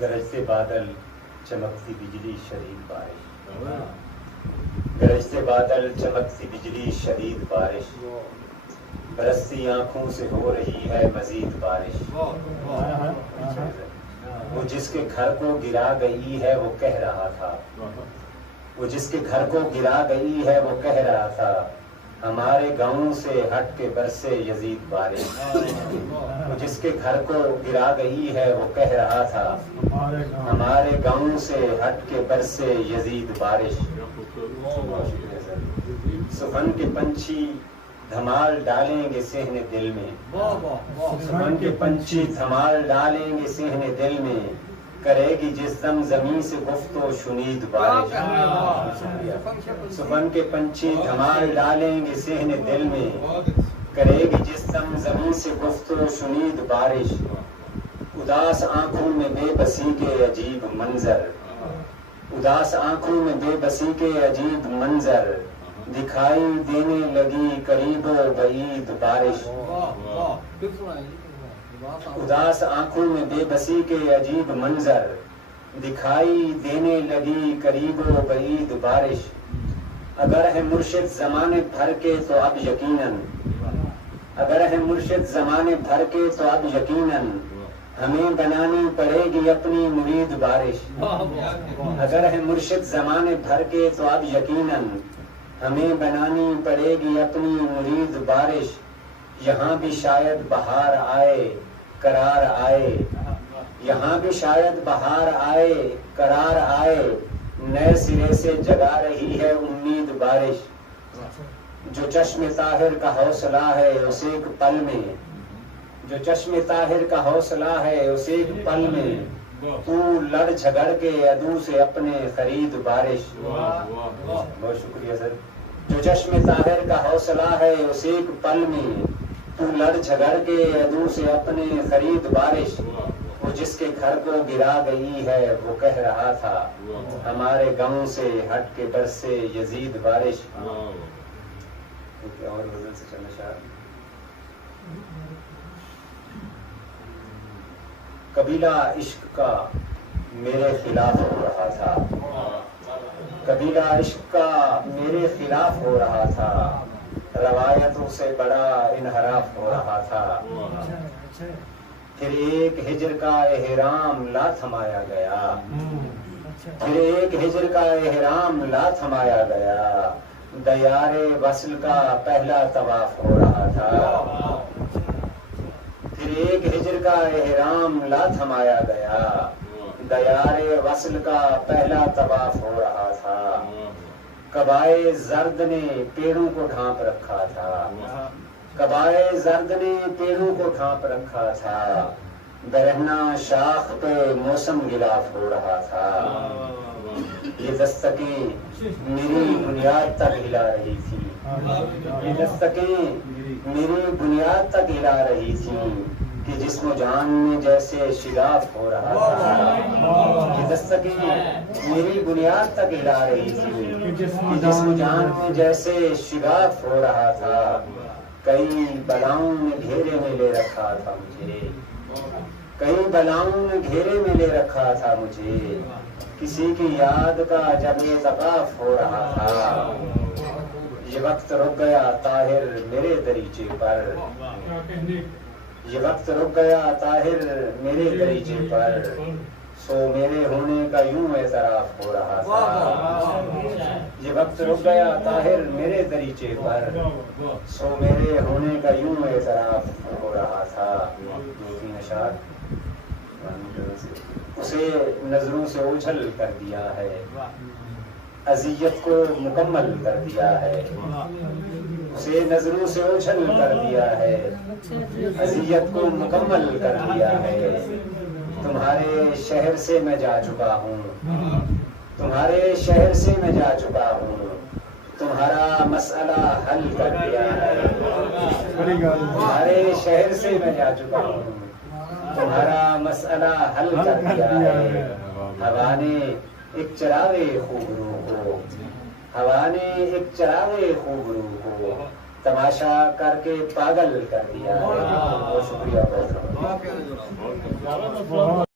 गरजते बादल चमकती बिजली शदीद बारिश, गरजते बादल चमकती बिजली शदीद बारिश, बरसती आंखों से हो रही है मजीद बारिश। वो जिसके घर को गिरा गई है वो कह रहा था, वो जिसके घर को गिरा गई है वो कह रहा था, हमारे गाँव से हट के बरसे यजीद बारिश। वो जिसके घर को गिरा गई है वो कह रहा था, हमारे गाँव से हट के बरसे यजीद बारिश। सुबह के पंछी धमाल डालेंगे सेहने दिल में, सुबह के पंछी धमाल डालेंगे सेहने दिल में, करेगी जिस दम ज़मीन से गुफ्तो शुनीद बारिश। सुबह के पंछी धमाल डालेंगे सेहने दिल में, करेगी जिस दम ज़मीन से गुफ्तो शुनीद बारिश। उदास आंखों में बेबसी के अजीब मंजर, उदास आंखों में बेबसी के अजीब मंजर, दिखाई देने लगी करीबो बईद बारिश। उदास आंखों में बेबसी के अजीब मंजर, दिखाई देने लगी करीबो बईद बारिश। अगर है मुर्शिद ज़माने भर के तो अब यकीनन, अगर है मुर्शिद ज़माने भर के तो अब यकीनन, हमें बनानी पड़ेगी अपनी मुरीद बारिश। अगर है मुर्शिद ज़माने भर के तो अब यकीनन, हमें बनानी पड़ेगी अपनी मुरीद बारिश। यहाँ भी शायद बहार आए करार आए, यहाँ भी शायद बहार आए करार आए, नए सिरे से जगा रही है उम्मीद बारिश। जो चश्मे ताहिर का हौसला है उसे एक पल में, जो चश्मे ताहिर का हौसला है उसे एक पल में, तू लड़ झगड़ के अदू से अपने खरीद बारिश। बहुत शुक्रिया सर। जो चश्मे ताहिर का हौसला है उसे एक पल में, तू लड़ झगड़ के अदू से अपने खरीद बारिश। वो जिसके घर को गिरा गई है वो कह रहा था, हमारे गांव से हट के बरसे यजीद बारिश। और गजल से चलना शायद। कबीला इश्क का मेरे खिलाफ हो रहा था, कबीला इश्क का मेरे खिलाफ हो रहा था, रवायतों से बड़ा इनहराफ हो रहा था। फिर एक हिजर का एहराम ला थमाया गया, फिर एक हिजर का एहराम ला थमाया गया, दयारे वस्ल का पहला तवाफ हो रहा था। फिर एक हिजर का एहराम ला थमाया गया, दयारे वस्ल का पहला तवाफ हो रहा था। कबाए जर्द ने पेड़ों को ढांप रखा था, कबाए जर्द ने पेड़ों को ढांप रखा था, बरहना शाख पे मौसम गिलाफ हो रहा था। ये दस्तकें मेरी बुनियाद तक हिला रही थी, ये दस्तकें मेरी बुनियाद तक हिला रही थी, कि जिस्म जान में जैसे शिगाफ हो रहा था। ये दस्तकें मेरी बुनियाद तक हिला रही थी, कि जिस्म जान में जैसे शिगाफ हो रहा था। कई बलाओं ने घेरे में ले रखा था मुझे, कई बलाओं ने घेरे में ले रखा था मुझे, किसी की याद का जब ये तकाफ हो रहा था। ये वक्त रुक गया ताहिर मेरे दरीचे पर, ये वक्त रुक गया ताहिर मेरे दरीचे पर, सो मेरे होने का यूं एतराफ हो रहा था। ये वक्त रुक गया ताहिर मेरे दरीचे पर, सो मेरे होने का यूं एतराफ हो रहा था। तीन अशार। उसे नजरों से ओझल कर दिया है, अजियत को मुकम्मल कर दिया है, उसे नजरों से ओझल कर दिया है, अजियत को मुकम्मल कर दिया है। तुम्हारे शहर से मैं जा चुका हूँ, तुम्हारे शहर से मैं जा चुका हूँ, तुम्हारा मसला हल कर दिया है। तुम्हारे शहर से मैं जा चुका हूँ, तुम्हारा मसला हल कर दिया है। हवा ने एक चरागे खूबरू को, हवा ने एक चरागे खूबरू को तमाशा करके पागल कर दिया है। बहुत शुक्रिया। بہت